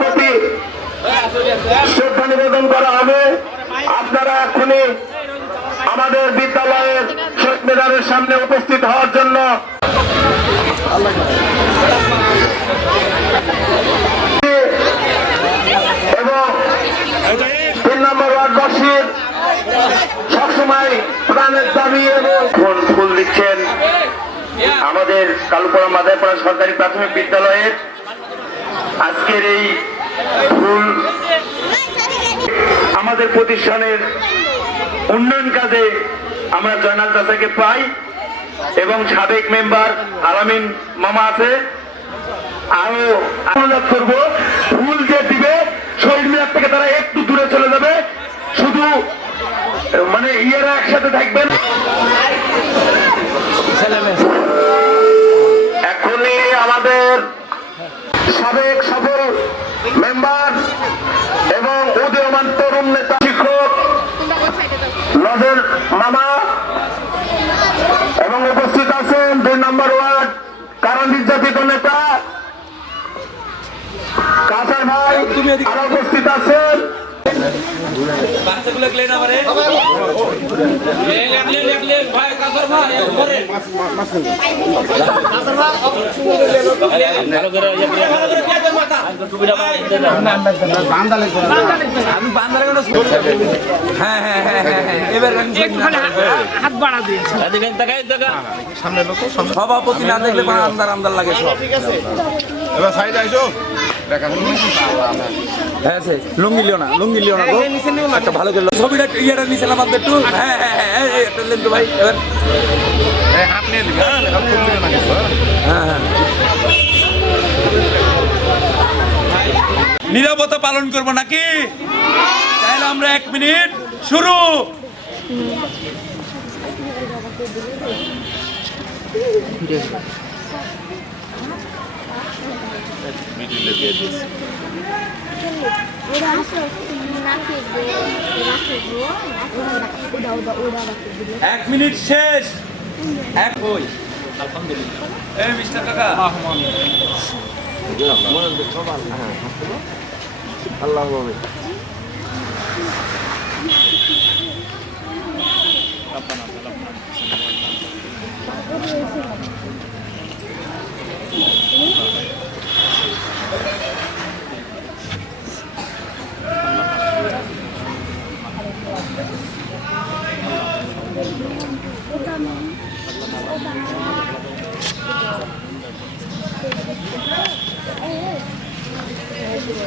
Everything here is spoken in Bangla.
প্রতি নিবেদন করা হবে। আপনারা আমাদের বিদ্যালয়ের শহীদ মেদানের সামনে উপস্থিত হওয়ার জন্য এবং তিন নম্বর ওয়ার্ডবাসীর সবসময় প্রাণের দাবি এবং ফুল দিচ্ছেন আমাদের কালুপাড়া মাদারপাড়া সরকারি প্রাথমিক বিদ্যালয়ের আজকের এই ফুল আমাদের প্রতিষ্ঠানের উন্নয়ন কাজে আমরা জয়নাল চাচাকে পাই এবং সাবেক মেম্বার আলামিন মামা আছে। আরও অনুরোধ করব। ফুল যে দিবে, শহীদ মিনার থেকে তারা একটু দূরে চলে যাবে। শুধু মানে ইয়েরা একসাথে থাকবেন এখনই আমাদের সাবেক সফল মেম্বার এবং উদীয়মান তরুণ নেতা শিক্ষক নজর মামা এবং উপস্থিত আছেন দুই নম্বর ওয়ার্ড কারণ নির্যাতিত নেতা। কাসার ভাই আরও উপস্থিত আছেন। বাচ্চাগুলো গেলে না পারে লেখ লেখ লেখ ভাই কাসর ভাই দিয়েছে দেখেন সভাপতি না দেখলে আন্দার আন্দার লাগে সব। এবার সাইড আইসো। হ্যাঁ সে লুঙ্গি লিও না লুঙ্গি লিও না গো। ভালো করে ছবিটা ইয়েটা একটু। হ্যাঁ হ্যাঁ হ্যাঁ এই, এই, একটা লেন তো ভাই এবার। হাত নিয়ে দিবি হ্যাঁ। হ্যাঁ? হ্যাঁ। নিরাপত্তা পালন করব নাকি? তাহলে আমরা এক মিনিট শুরু। udah masuk মিডিলে দিয়ে দিয়েছি এক মিনিট শেষ। এক হই। আলহামদুলিল্লাহ। মিস্টার কাকা। আল্লাহ আল্লাহ